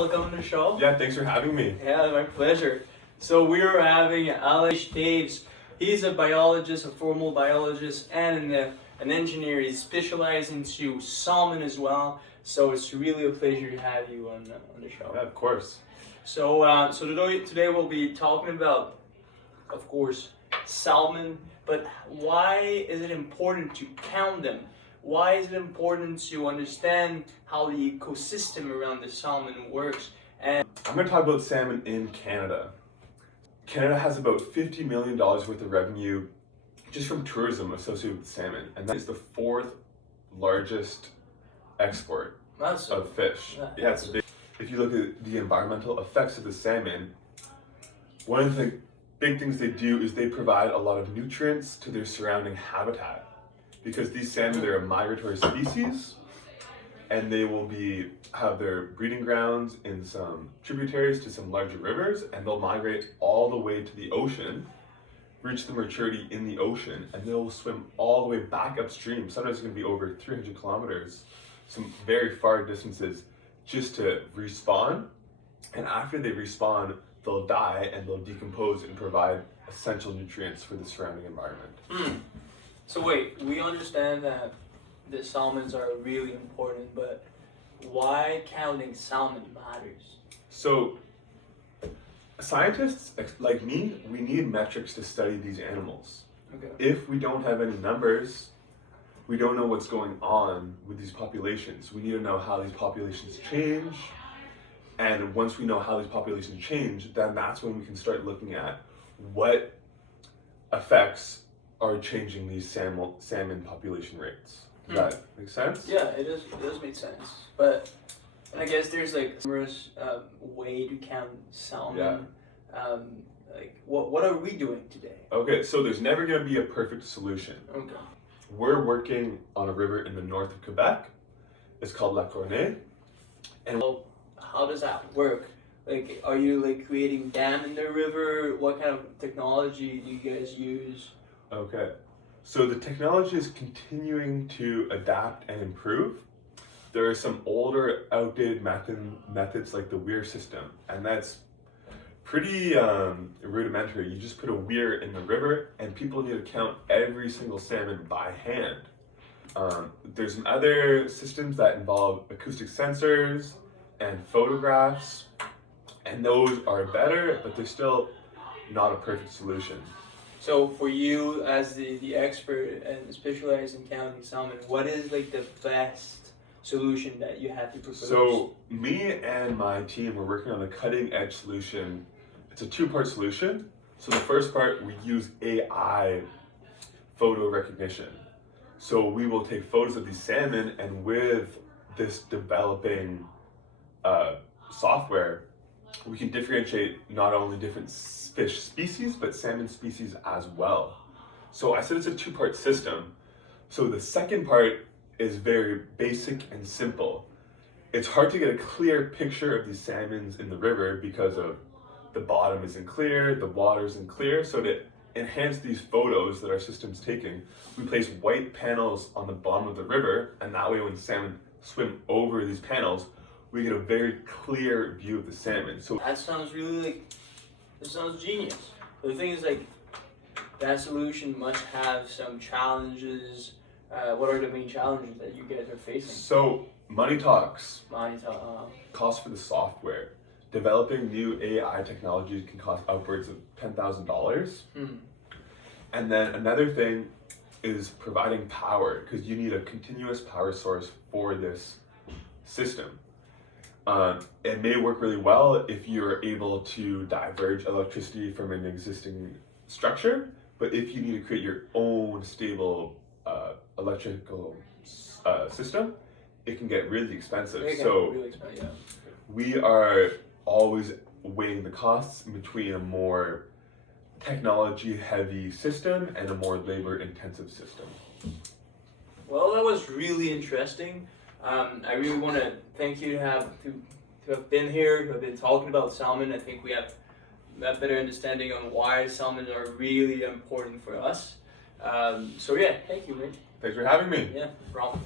Welcome to the show. Yeah, thanks for having me. Yeah, my pleasure. So we are having Alex Daves. He's a biologist, a formal biologist, and an engineer. He's specialized into salmon as well. So it's really a pleasure to have you on the show. Yeah, of course. So today we'll be talking about, of course, salmon. But why is it important to count them? Why is it important to understand how the ecosystem around the salmon works? And I'm going to talk about salmon in Canada. Canada has about $50 million worth of revenue just from tourism associated with salmon, and that is the fourth largest export of fish. Yeah, it's big. If you look at the environmental effects of the salmon, one of the big things they do is they provide a lot of nutrients to their surrounding habitat. Because these salmon, they're a migratory species, and they will have their breeding grounds in some tributaries to some larger rivers, and they'll migrate all the way to the ocean, reach the maturity in the ocean, and they'll swim all the way back upstream. Sometimes it's going to be over 300 kilometers, some very far distances, just to respawn. And after they respawn, they'll die and they'll decompose and provide essential nutrients for the surrounding environment. So wait, we understand that the salmons are really important, but why counting salmon matters? So, scientists like me, we need metrics to study these animals. Okay. If we don't have any numbers, we don't know what's going on with these populations. We need to know how these populations change. And once we know how these populations change, then that's when we can start looking at what effects are changing these salmon population rates. Does that make sense? Yeah, it does make sense. But I guess there's like numerous way to count salmon. Yeah. What are we doing today? Okay, so there's never going to be a perfect solution. Okay. We're working on a river in the north of Quebec. It's called La Cornée. And Well, how does that work? Like, are you like creating dam in the river? What kind of technology do you guys use? okay, so the technology is continuing to adapt and improve. There are some older, outdated methods like the weir system, and that's pretty rudimentary. You just put a weir in the river, and people need to count every single salmon by hand. There's some other systems that involve acoustic sensors and photographs, and those are better, but they're still not a perfect solution. So for you as the expert and specialized in counting salmon, what is like the best solution that you have to propose? So me and my team are working on a cutting edge solution. It's a two-part solution. So the first part, we use AI photo recognition. So we will take photos of these salmon, and with this developing software, we can differentiate not only different fish species, but salmon species as well. So I said it's a two-part system. So the second part is very basic and simple. It's hard to get a clear picture of these salmons in the river because of the bottom isn't clear, the water isn't clear. So to enhance these photos that our system's taking, we place white panels on the bottom of the river, and that way when salmon swim over these panels, we get a very clear view of the salmon. So that sounds this sounds genius. But the thing is, like, that solution must have some challenges. What are the main challenges that you guys are facing? So money talks. Cost for the software. Developing new AI technologies can cost upwards of $10,000. And then another thing is providing power, because you need a continuous power source for this system. It may work really well if you're able to diverge electricity from an existing structure, but if you need to create your own stable electrical system, it can get really expensive. We are always weighing the costs between a more technology-heavy system and a more labor-intensive system. Well, that was really interesting. I really want to thank you to have been here, to have been talking about salmon. I think we have a better understanding on why salmon are really important for us. So yeah, thank you, mate. Thanks for having me. Yeah, no problem.